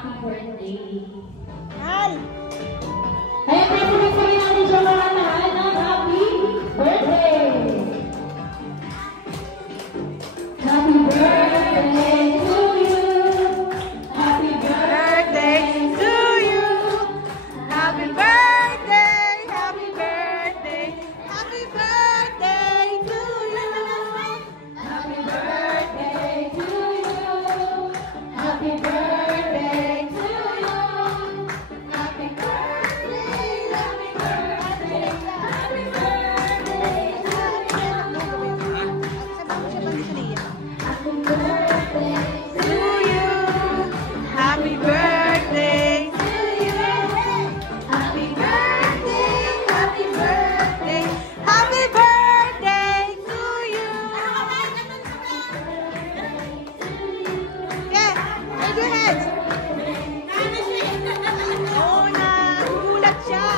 happy birthday. Hal! Kaya president ko rin natin siya mga mahal ng happy birthday! Happy birthday to you! Happy birthday to you! Happy birthday! Happy birthday! Happy birthday to you! Happy birthday to you! Happy birthday to you! Happy birthday! Happy birthday! Happy birthday! Happy birthday To you! Happy birthday to you! Happy birthday! Happy birthday! Happy birthday to you! Yeah! Raise your hands! Oo na! Gulat siya!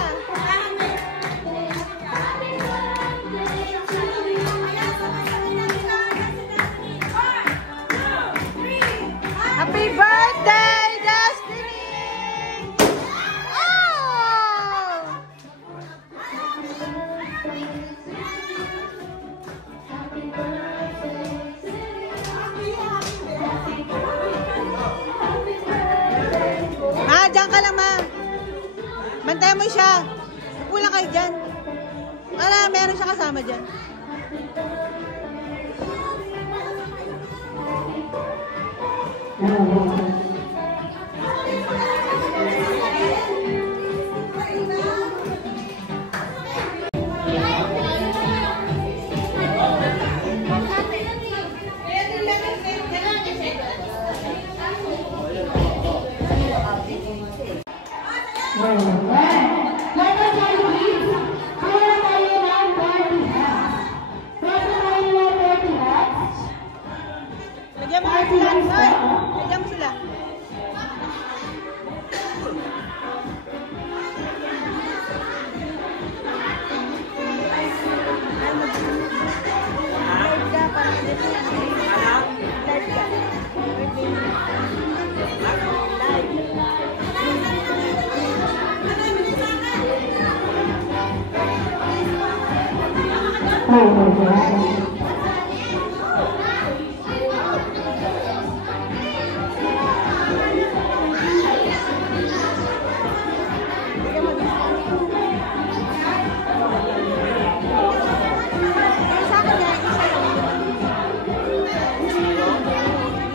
Happy birthday, Destiny! Oh! Ma, dyan ka lang, ma. Bantayan mo siya. Upo lang kayo dyan. Wala, meron siya kasama dyan. Lagyan mo sila. Lagyan mo sila.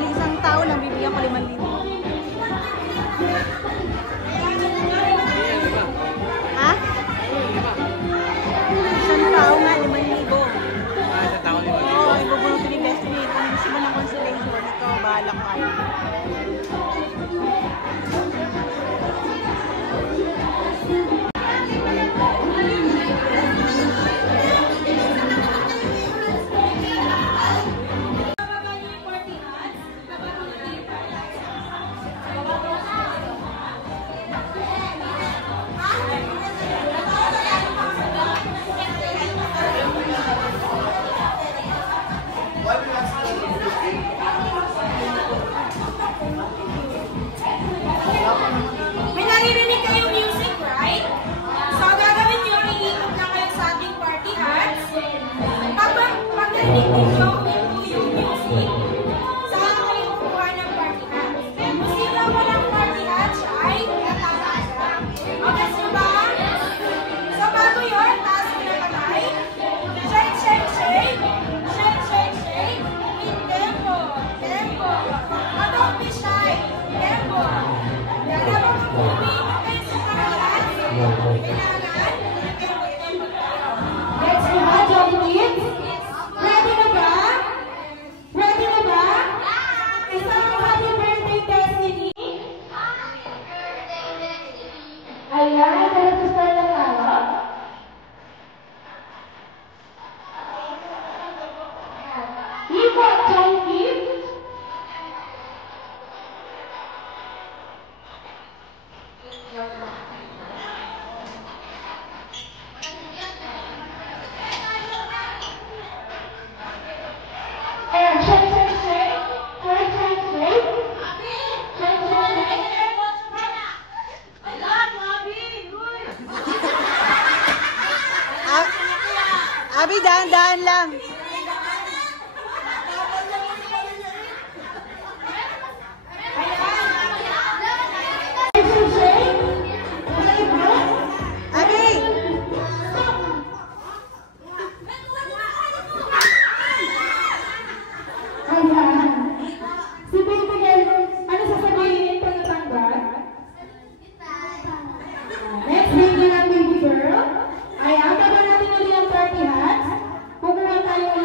Isang tao lang bibigyan ko 5,000. Ha? Isang tao nga 5,000. Oo, ibubulong ko ni Destiny. Kung gusto mo ng consolation, ikaw, bahala ka. Dahan-dahan lang. Agi! Ayan. Si baby girl, ano sasabihin nito na tanggap? Next baby ng baby girl. Ay, ang natin ulit ang 30 hats. Kukuha tayo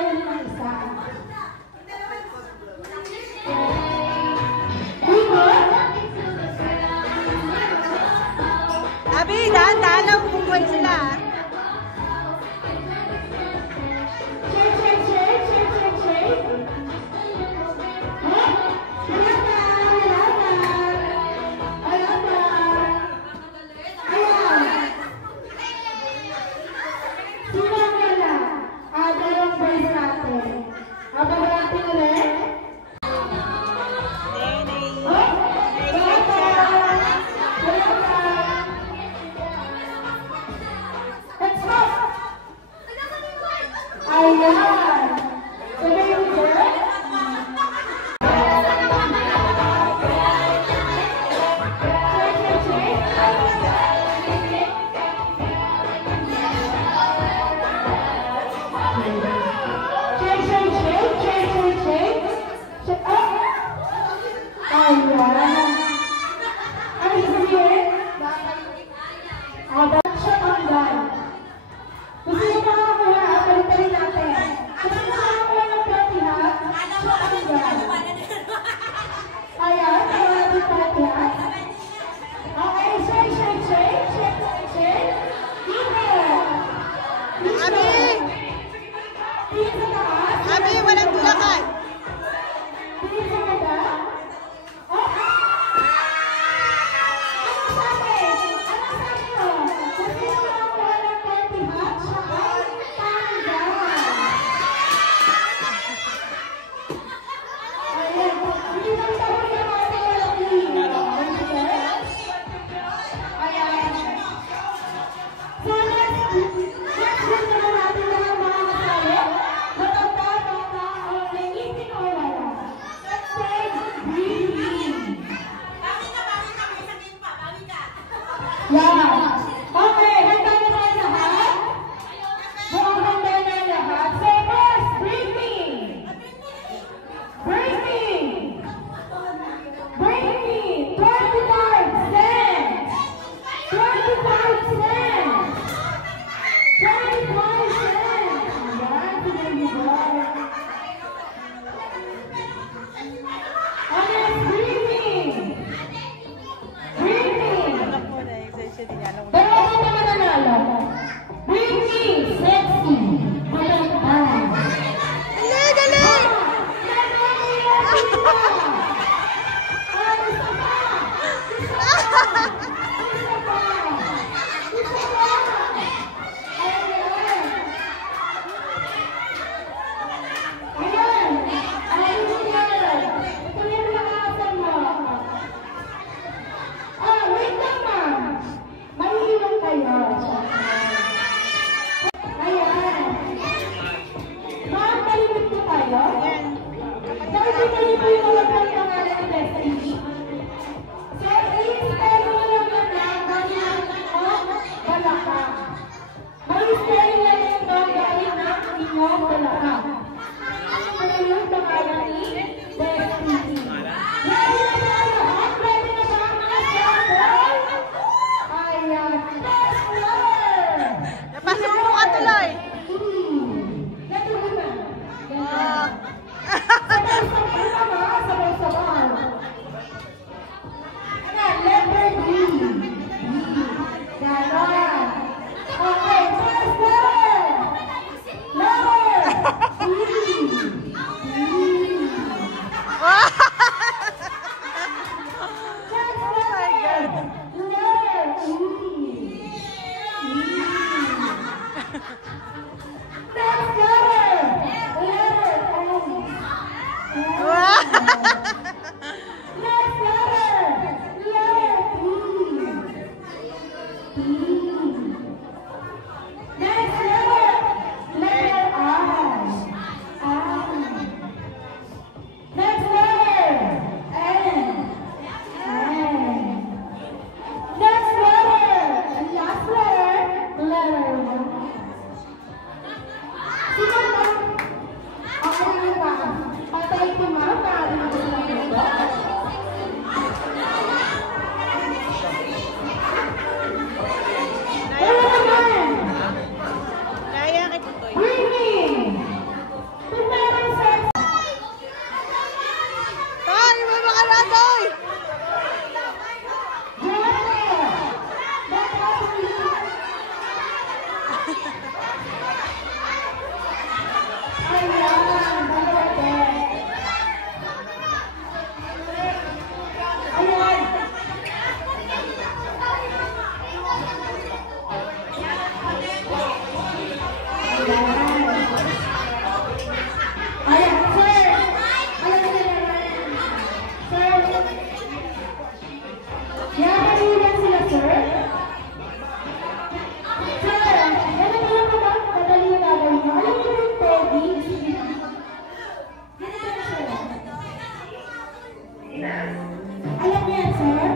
Alam niyo yan, sir?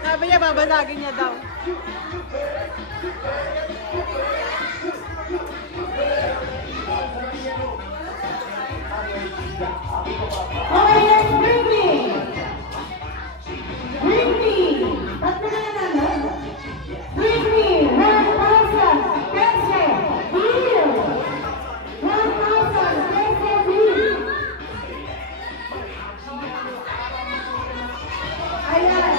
'Sabi niya, babasagin niya daw. Okay, let's bring me. Bring me. Ba't na naman? Bring me 1,000 peso bill. 1,000 peso bill. Ayan.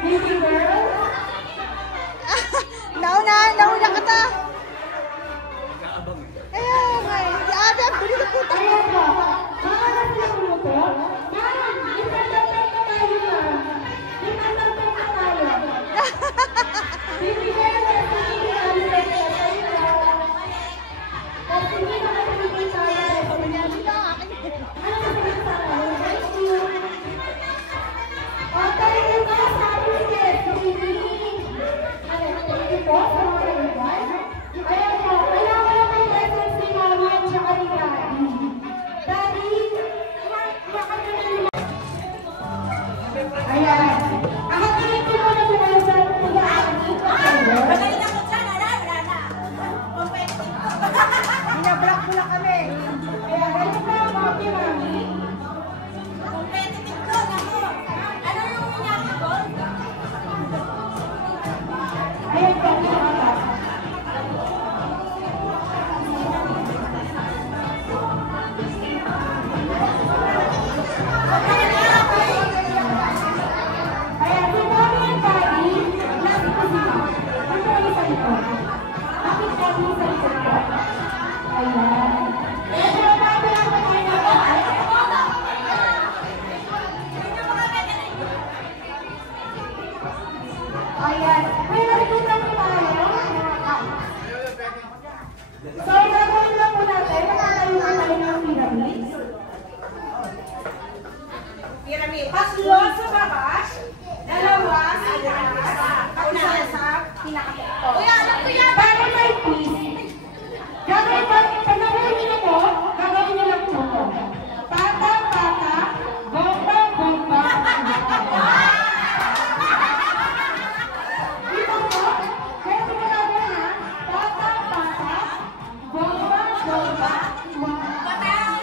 Beauty girl. Nauna ka ta. Okay. Si Adam, buli ka po. Ayan po. Baka na sila puluto. Yan. Isang-tapos na tayo na. Isang-tapos na tayo. Beauty girl. Kasi hindi na kasi tayo. Ano sa pinagsasabi? Thank you. Okay, ito sa ating guest. Thank you po sa mga kaibigan. Ayan po, kailangan lang may presence ni Mama at saka ni Daddy. Daddy, ayan. Nakatuloy ko muna po kayo sa pag-aakit na kayo. Binablock mo lang kami. Ayan, ganyan po ang copy, Mami. Ayan po, kinakapas. Ayan, si Mami and Daddy, nasa po sila. Nasa kayo sa likod. Bakit kami sa likod po? Ayan. Ayan, so bago lang po tayo na po. Ayan. May nakikita po tayo. So, gagawin lang po natin. Nakatayo na tayo ng pyramid. Pyramid. Tatlo sa babas, dalawa sa itaas, sa pinakapunto. Pero may twist. Gagawin po, pag nahuli niyo po, gagawin niyo lang po ito. Pata, pata, bomba, bomba, bomba. Dito po, kaya sinagawa na, pata, pata, bomba, bomba, bomba. Ayan.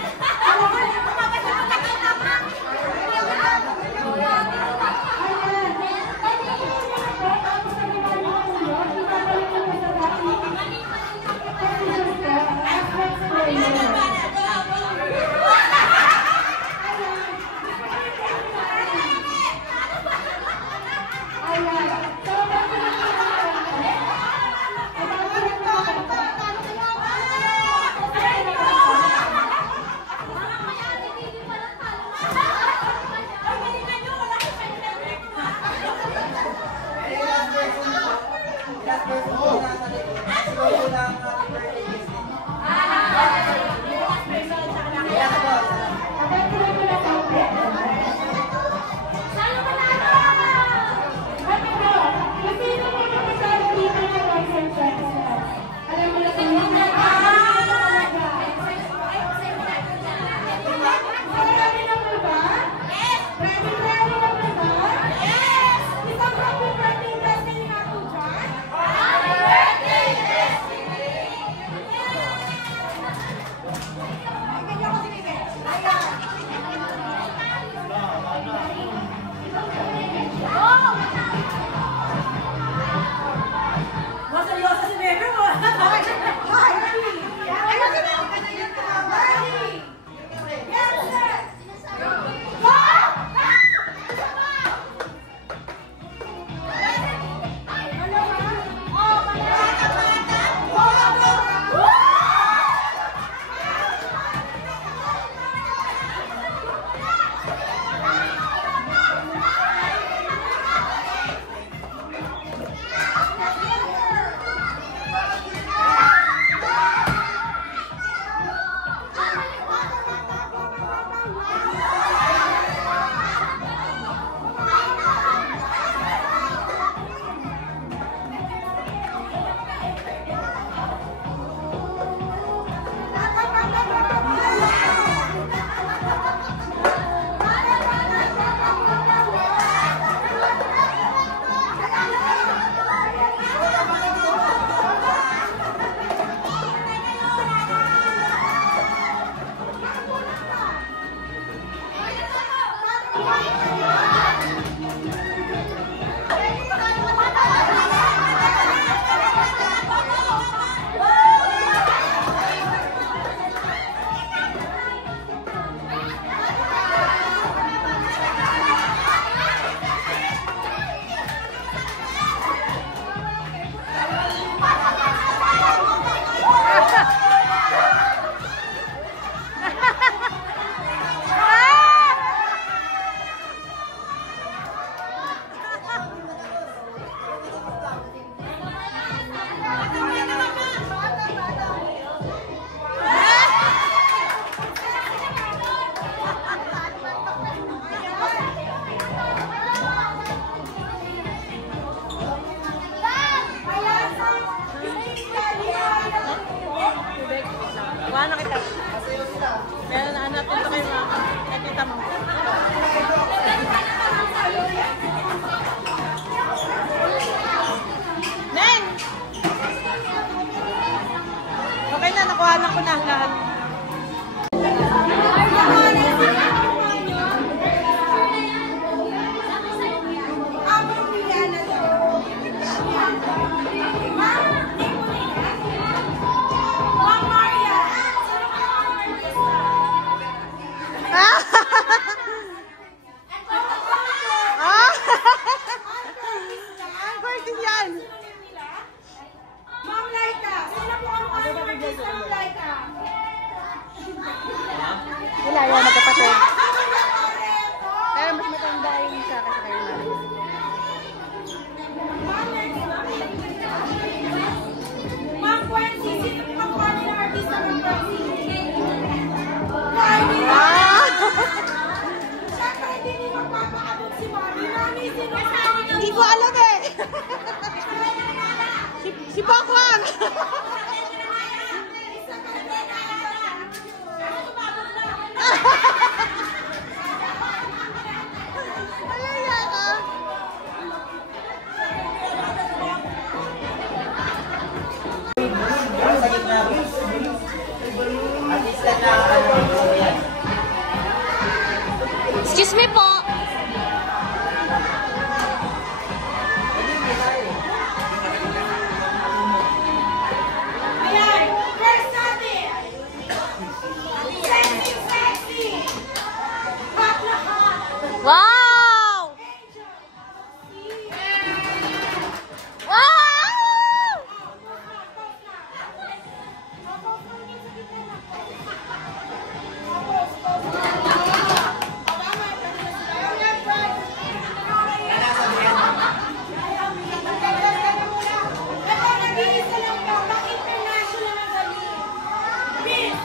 Kuha na kita. Pero naanap ito kayo mga nakita mo. Neng! Okay na, nakuha na ko na lahat. Ma'am Laika, sino po ang artist ng Laika? Wala yun, magkapatid. Pero mas matanda yung isa kasi kayo na. Ma'am Quincy, sino po ang artist ng Quincy? Cardi B! Siyempre, hindi niyo magpapaabot si Mami. Mami, sino ang artist? Hindi ko alam eh. Si Bakwan! Alaya ka! Excuse me po! Ayan, first natin. Sexy, sexy. Hot na hot. Wow! Wow! Ito, nag-iisa lang daw. International ang galing. Miss!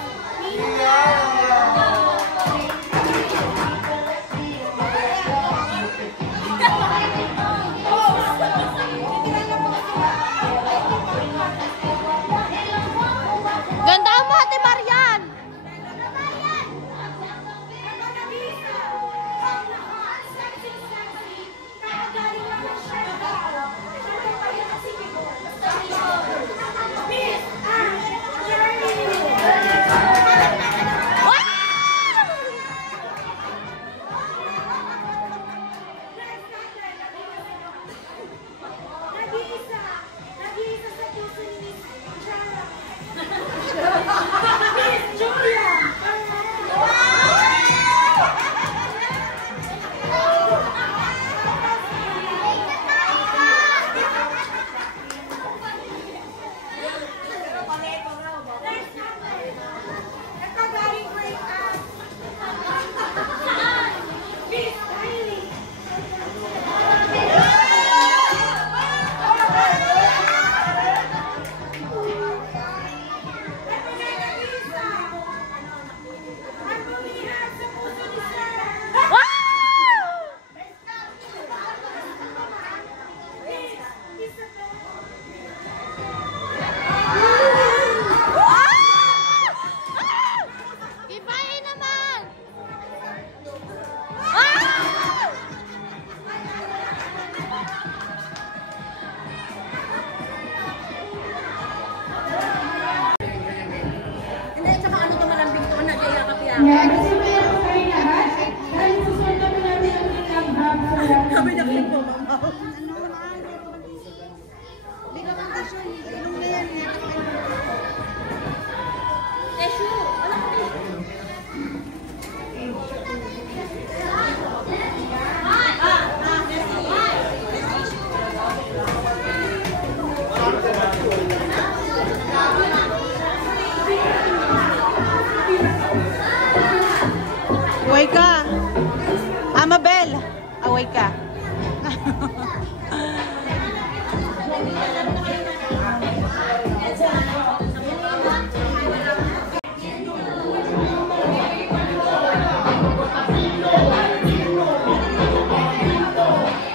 Okay ka.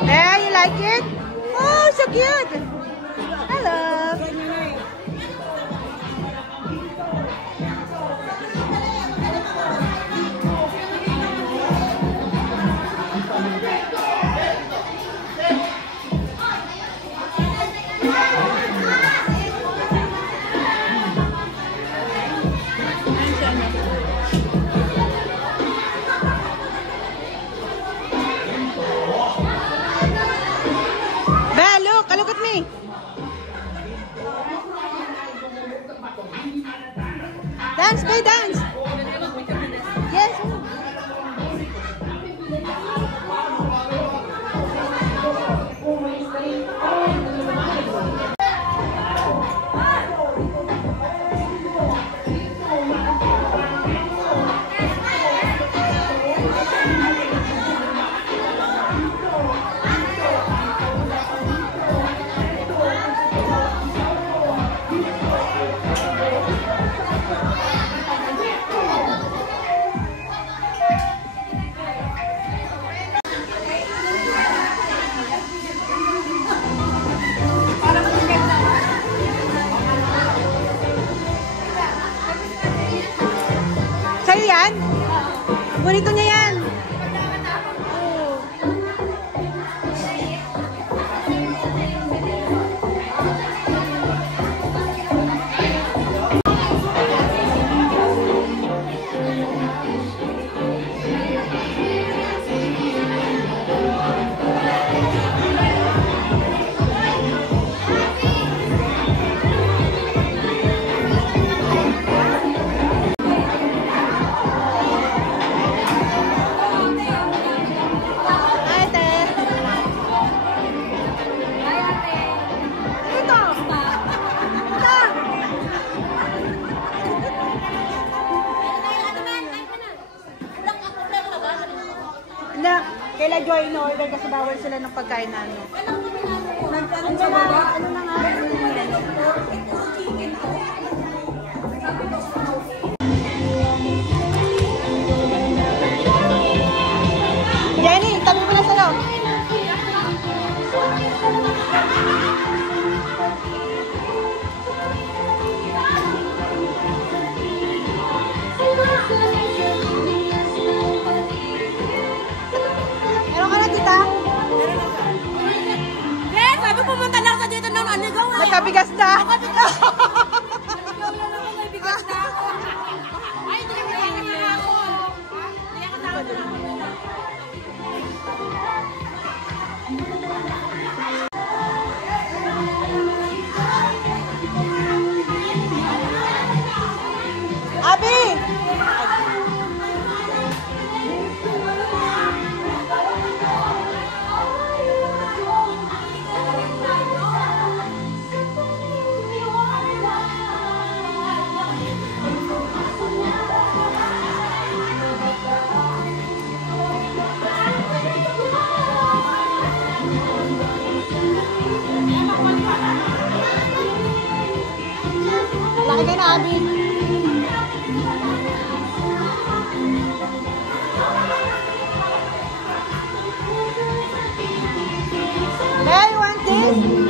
There, you like it? Oh, so cute. Hello. Belle, look at me. Dance, Bay, dance. Yes. Sa'yo yan? Bonito niya yan. Na, kaila Joy in order kasi bawal sila ng pagkain na ano. Ano na nga? Jenny, tabi mo na sa'yo. Meron ka na, tita? Yes, sabi pumunta lang sa dito ng anigaw. Nagkabigas na. May bigas na ako. Ay, hindi ka na ako. Hindi ka na ako. Abi! Laki ka na, Abi. Hey, you want this?